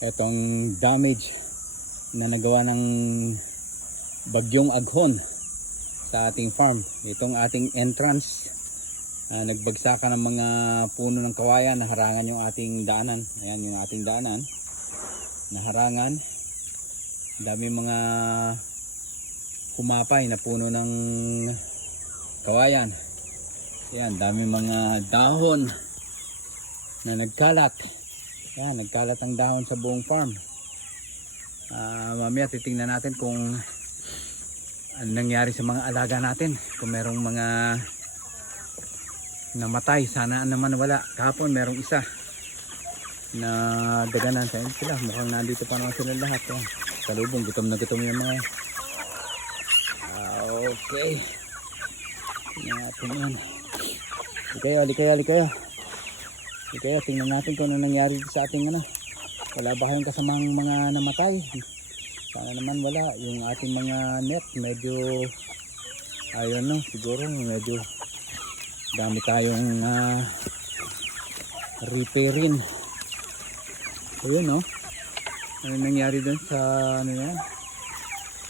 Itong damage na nagawa ng bagyong Aghon sa ating farm. Itong ating entrance, nagbagsakan ng mga puno ng kawayan, naharangan yung ating daanan. Ayan yung ating daanan, naharangan. Dami mga kumapay na puno ng kawayan. Ayan, dami mga dahon na nagkalat. Ayan, nagkalat ang dahon sa buong farm. Mamaya titingnan natin kung ano nangyari sa mga alaga natin, kung merong mga namatay. Sana naman wala. Kahapon merong isa na daganan. Sa sila, mukhang nandito pa naman sila lahat. Salubong, gutom na gutom yung mga okay. Tingnan natin yan. Kaya tingnan natin kung ano nangyari sa ating wala ba kayong kasamang mga namatay? Sana naman wala. Yung ating mga net medyo ayun siguro medyo dami tayong repairin. Ayun ano nangyari dun sa yan,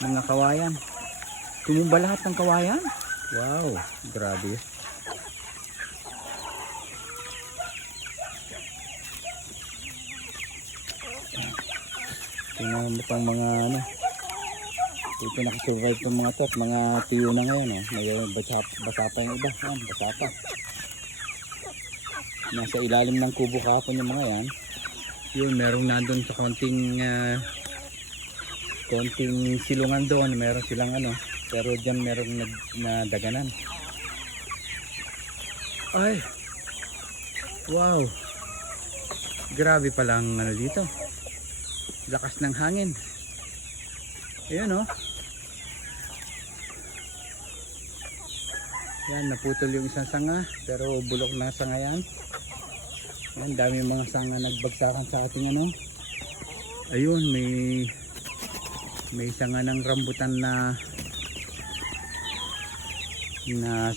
mga kawayan. Tumumba lahat ng kawayan. Wow, grabe. Tingnan mo pang mga ito nakasurvive itong mga to, mga tiyo na ngayon basa pa yung iba. Basa pa. Nasa ilalim ng kubo kahapon yung mga yan. Yun, merong nandun sa konting silungan doon, meron silang pero dyan merong nadaganan. Ay, wow, grabe palang dito, lakas ng hangin. Ayan yan, naputol yung isang sanga pero bulok na sanga yan. Ayan, dami mga sanga nagbagsakan sa ating ayun, may sanga ng rambutan na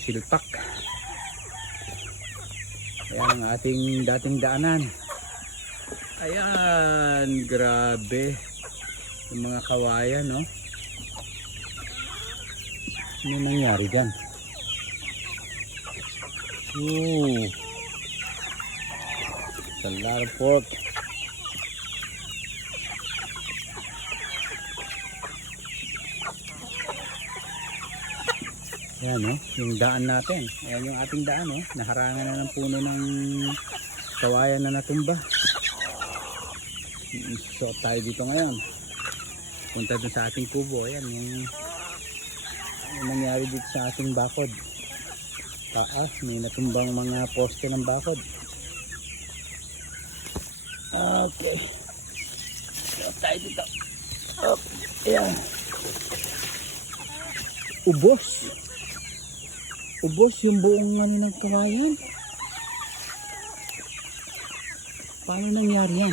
silpak. Ayan ang ating dating daanan. Ayan, grabe yung mga kawayan. Ano nangyari dyan? Ooh, it's a lot of pork. Ayan yung daan natin. Ayan yung ating daan naharangan na ng puno ng kawayan na natumba. So tayo dito ngayon. Punta dun sa ating kubo. Ayan yung nangyari dito sa ating bakod. Taas, may natumbang mga poste ng bakod. Okay. So tayo dito. Ayan. Ubos yung buong ng kawayan. Paano nangyari yan?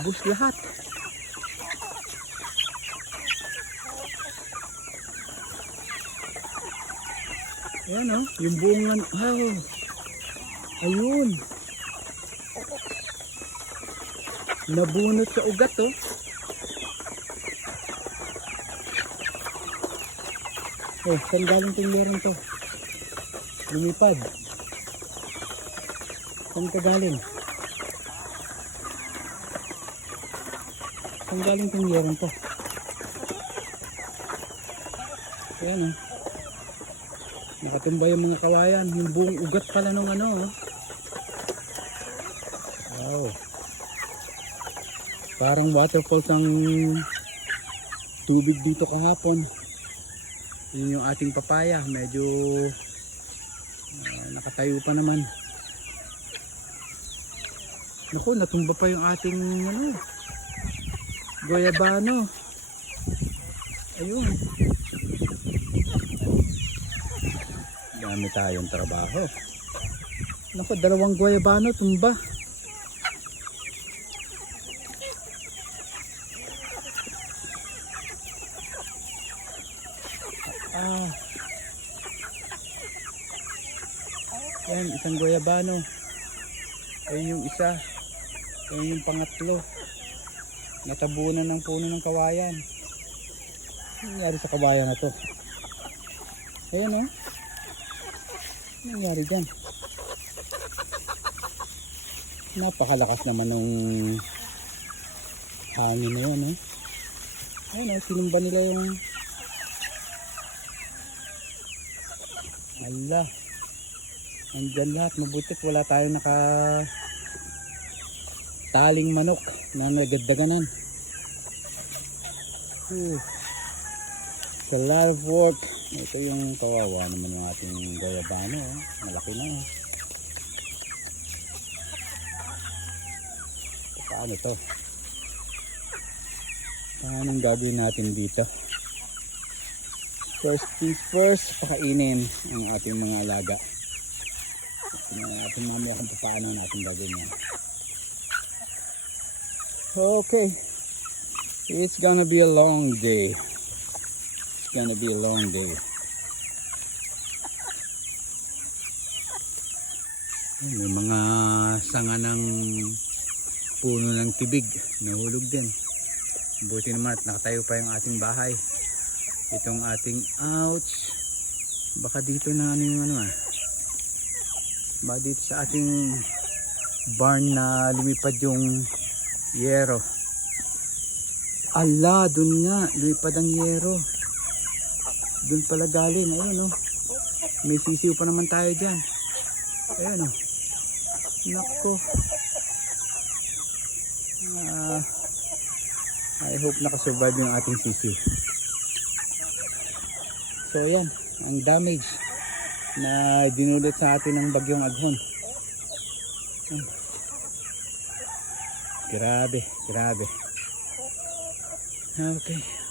Ubos lahat. Ayan yung buong ayun. Nabunot sa ugat saan galing itong meron to? Lumipad. Saan ka galing? Saan galing itong meron to? Ayan nakatumba yung mga kawayan. Yung buong ugat pala nung wow. Parang waterfalls ang tubig dito kahapon. Yun yung ating papaya, medyo nakatayo pa naman. Naku, natumba pa yung ating goyabano. Ayun, dami tayong trabaho. Naku, 2 goyabano tumba. Yan, isang goyabano. Ayun yung isa. Ayun yung pangatlo. Natabunan ng puno ng kawayan. Ano nangyari sa kawayan na to? Ayan oh. Ano nangyari dyan? Napakalakas naman ng hangin na yun eh. Ayun oh, tinumba nila yung... Ala. Andyan lahat. Mabutit wala tayong taling manok na nagadaganan. It's a lot of work. Ito yung kawawa naman ng ating goyabano. Malaki na. Paano to? Paano gagawin natin dito? First things first, pakainin ang ating mga alaga. Tingnan natin mamaya kung paano natin gagawin yan. Okay. It's gonna be a long day. It's gonna be a long day. May mga sanga ng puno ng tibig. Nahulog din. Buti naman at nakatayo pa yung ating bahay. Itong ating ouch. Baka dito na ano yung ano ah. Baka dito sa ating barn na lumipad yung yero. Ala, dun nga. Lumipad ang yero. Dun pala galing. Ayun oh. May sisiw pa naman tayo dyan. Ayun oh. Nako. I hope nakasurvive yung ating sisiw. So yan. Ang damage na dinulot sa atin ng bagyong Aghon. Grabe, grabe. Okay.